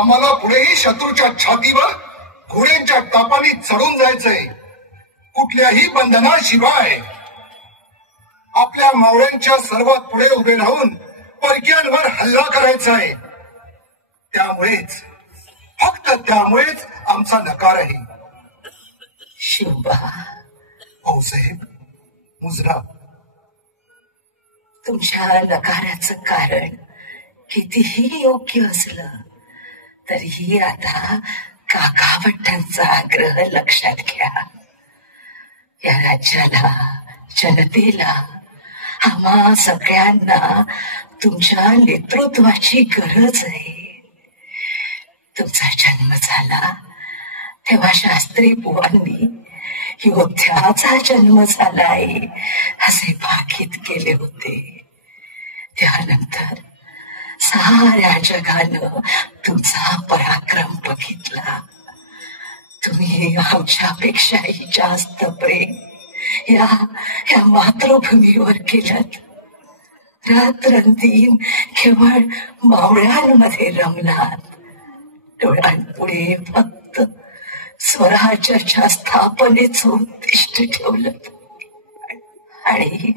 आम्हाला पुढेही शत्रूच्या छातीवर घोड्यांच्या टापांनी चढून जायचंय, कुठल्याही बंधनाशिवाय. आपल्या मावळ्यांच्या सर्वात पुढे उभे राहून परक्यांवर हल्ला करायचा आहे. त्यामुळेच, फक्त त्यामुळेच आमचा नकार आहे. शिवबा. भाऊसाहेब, मुजरा. तुमच्या नकाराचं कारण कितीही योग्य असलं तरीही आता काका भट्टांचा आग्रह लक्षात घ्या. या राज्याला, जनतेला, आम्हा सगळ्यांना तुमच्या नेतृत्वाची गरज आहे. तुमचा जन्म झाला तेव्हा शास्त्री बुवांनी योद्ध्याचा जन्म झालाय असे भाकीत केले होते. त्यानंतर साऱ्या जगानं तुमचा पराक्रम बघितला. तुम्ही आमच्यापेक्षाही जास्त प्रेम या मातृभूमीवर केलं. रात्रंदिन केवळ मावळ्यांमध्ये रमलात. डोळ्यांपुढे फक्त स्वराज्याच्या स्थापनेचं उद्दिष्ट ठेवलं. आणि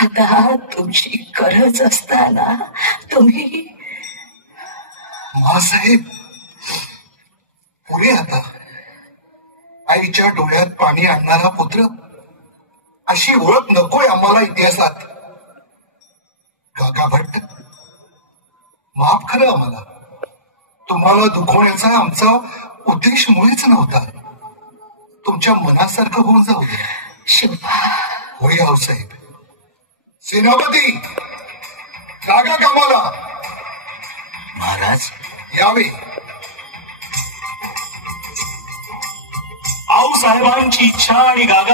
आता तुमची गरज असताना तुम्ही. मासाहेब, पुढे आता आईच्या डोळ्यात पाणी आणणारा पुत्र अशी ओळख नकोय आम्हाला इतिहासात. काका भट्ट, माफ करा आम्हाला. तुम्हाला दुखवण्याचा आमचा उद्देश मुळीच नव्हता. तुमच्या मनासारखं होऊन जाऊ द्या. शिवबा. होय भाऊसाहेब. सेनापती, लागा कामाला. महाराज, यावे. आऊसाहेबांची इच्छा आणि गागा